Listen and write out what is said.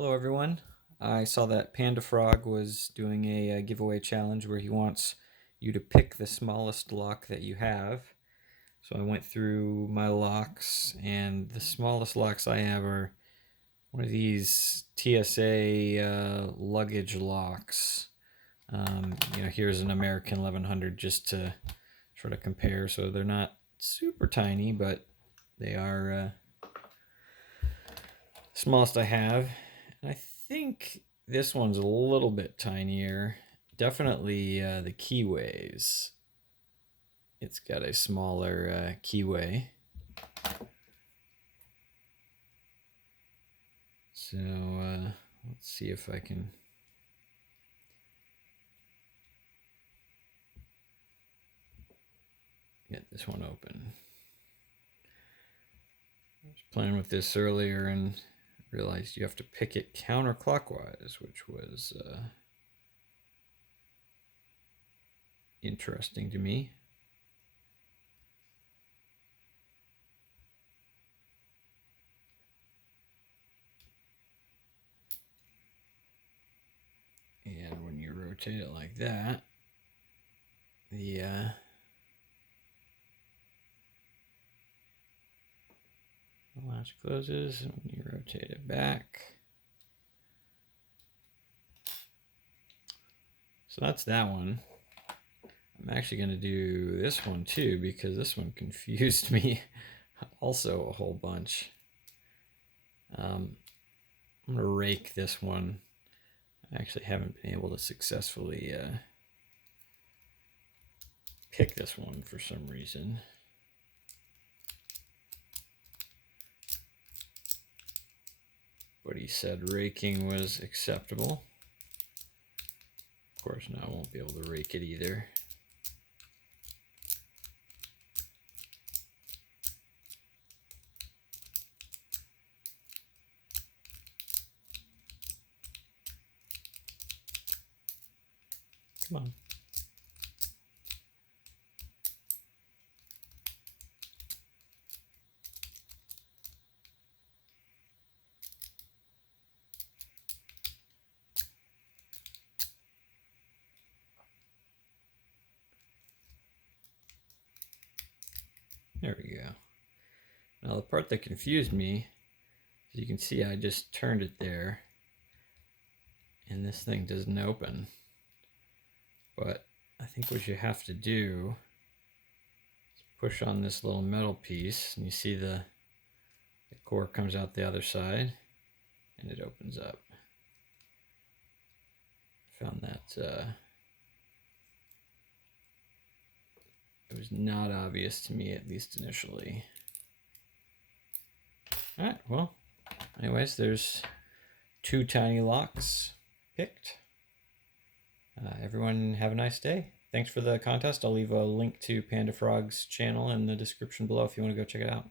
Hello everyone. I saw that Panda Frog was doing a giveaway challenge where he wants you to pick the smallest lock that you have. So I went through my locks, and the smallest locks I have are one of these TSA luggage locks. Here's an American 1100 just to sort of compare. So they're not super tiny, but they are smallest I have. And I think this one's a little bit tinier. Definitely the keyways. It's got a smaller keyway. So let's see if I can get this one open. I was playing with this earlier and realized you have to pick it counterclockwise, which was interesting to me. And when you rotate it like that, the latch closes, and when you rotate it back. So that's that one. I'm actually going to do this one too, because this one confused me also a whole bunch. I'm going to rake this one. I actually haven't been able to successfully pick this one for some reason. But he said raking was acceptable. Of course, now I won't be able to rake it either. Come on. There we go. Now the part that confused me, as you can see, I just turned it there and this thing doesn't open. But I think what you have to do is push on this little metal piece, and you see the core comes out the other side and it opens up. Found that it was not obvious to me, at least initially. All right, well, anyways, there's 2 tiny locks picked. Everyone have a nice day. Thanks for the contest. I'll leave a link to Panda Frog's channel in the description below if you want to go check it out.